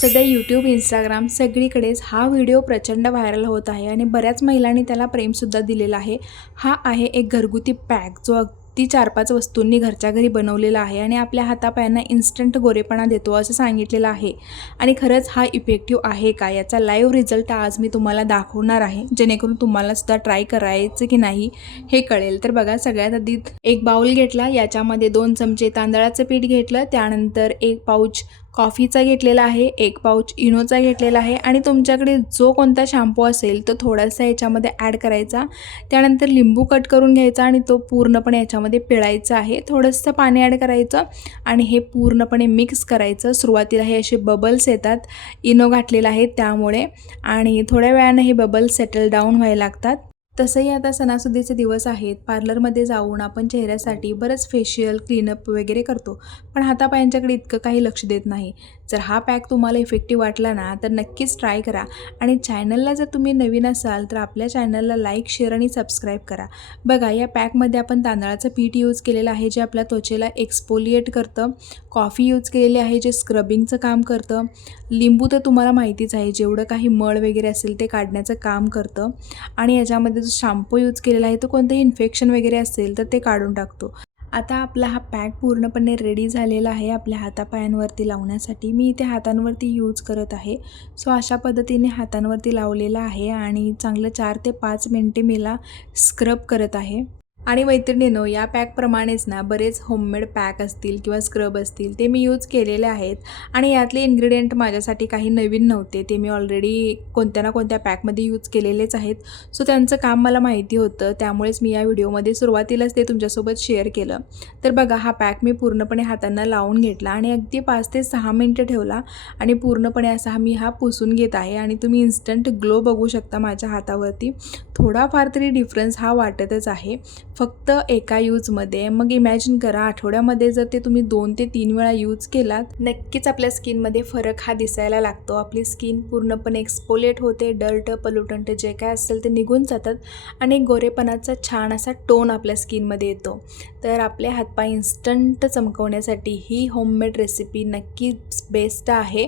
सध्या YouTube, Instagram सगळीकडेच हा व्हिडिओ प्रचंड व्हायरल होत आहे आणि बऱ्याच महिलांनी त्याला प्रेमसुद्धा दिलेलं आहे। हा आहे एक घरगुती पॅक जो अगदी 4-5 वस्तूंनी घरच्या घरी बनवलेला आहे आणि आपल्या हातापायांना इन्स्टंट गोरेपणा देतो असं सांगितलेलं आहे। आणि खरंच हा इफेक्टिव्ह आहे का याचा लाईव्ह रिझल्ट आज मी तुम्हाला दाखवणार आहे, जेणेकरून तुम्हाला सुद्धा ट्राय करायचं की नाही हे कळेल। तर बघा, सगळ्यात आधी एक बाउल घेतला, याच्यामध्ये 2 चमचे तांदळाचं पीठ घेतलं, त्यानंतर 1 पाऊच कॉफीचा घेतलेला आहे, 1 पाऊच इनोचा घेतलेला आहे आणि तुमच्याकडे जो कोणता शॅम्पू असेल तो थोडासा याच्यामध्ये ॲड करायचा। त्यानंतर लिंबू कट करून घ्यायचा आणि तो पूर्णपणे याच्यामध्ये पिळायचा आहे। थोडंसं पाणी ॲड करायचं आणि हे पूर्णपणे मिक्स करायचं। सुरुवातीला हे असे बबल्स येतात, इनो घातलेला आहे त्यामुळे, आणि थोड्या वेळाने हे बबल्स सेटल डाऊन व्हायला लागतात। तसंही आता सणासुदीचे दिवस आहेत, पार्लरमध्ये जाऊन आपण चेहऱ्यासाठी बरंच फेशियल क्लीनअप वगैरे करतो, पण हातापायांच्याकडे इतकं काही लक्ष देत नाही। जर हा पॅक तुम्हाला इफेक्टिव्ह वाटला ना तर नक्कीच ट्राय करा। आणि चॅनलला जर तुम्ही नवीन असाल तर आपल्या चॅनलला लाईक, शेअर आणि सबस्क्राईब करा। बघा, या पॅकमध्ये आपण तांदळाचं पीठ यूज केलेलं आहे जे आपल्या त्वचेला एक्सफोलिएट करतं, कॉफी यूज केलेली आहे जे स्क्रबिंगचं काम करतं, लिंबू तर तुम्हाला माहितीच आहे जेवढं काही मळ वगैरे असेल ते काढण्याचं काम करतं, आणि याच्यामध्ये जो शॅम्पू यूज केलेला आहे तो कोणतंही इन्फेक्शन वगैरे असेल तर ते काढून टाकतो। आता आपला हा पॅक पूर्णपणे रेडी झालेला आहे आपल्या हातापायांवरती लावण्यासाठी। मी इथे हातांवरती यूज करत आहे। सो अशा पद्धतीने हातांवरती लावलेला आहे आणि चांगलं 4 ते 5 मिनिटे मीला स्क्रब करत आहे। आणि मैत्रिणींनो, या पॅकप्रमाणेच ना बरेच होममेड पॅक असतील किंवा स्क्रब असतील ते मी यूज केलेले आहेत, आणि यातले इन्ग्रेडियंट माझ्यासाठी काही नवीन नव्हते, ते मी ऑलरेडी कोणत्या ना कोणत्या पॅकमध्ये यूज केलेलेच आहेत। सो त्यांचं काम मला माहिती होतं, त्यामुळेच मी या व्हिडिओमध्ये सुरुवातीलाच ते तुमच्यासोबत शेअर केलं। तर बघा, हा पॅक मी पूर्णपणे हातांना लावून घेतला आणि अगदी 5 ते 6 मिनिटं ठेवला आणि पूर्णपणे असा मी हा पुसून घेत आहे, आणि तुम्ही इन्स्टंट ग्लो बघू शकता माझ्या हातावरती। थोडाफार तरी डिफरन्स हा वाटतच आहे फक्त एका यूजमध्ये। मग इमॅजिन करा, आठवड्यामध्ये जर ते तुम्ही 2 ते 3 वेळा यूज केलात, नक्कीच आपल्या स्किनमध्ये फरक हा दिसायला लागतो। आपली स्किन पूर्णपणे एक्सफोलिएट होते, डर्ट, पोल्युटंट जे काय असेल ते निघून जातात आणि गोरेपणाचा छान असा टोन आपल्या स्किनमध्ये येतो। तर आपले हातपाय इन्स्टंट चमकवण्यासाठी ही होममेड रेसिपी नक्कीच बेस्ट आहे,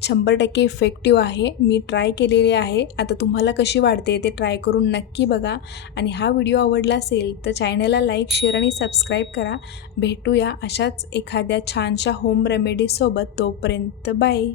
100% इफेक्टिव्ह आहे। मी ट्राय केलेली आहे। आता तुम्हाला कशी वाटते ते ट्राय करून नक्की बघा, आणि हा व्हिडिओ आवडला असेल तर चॅनलला लाईक, शेअर आणि सबस्क्राईब करा। भेटूया अशाच एखाद्या छानशा होम रेमेडीसोबत, तोपर्यंत बाय।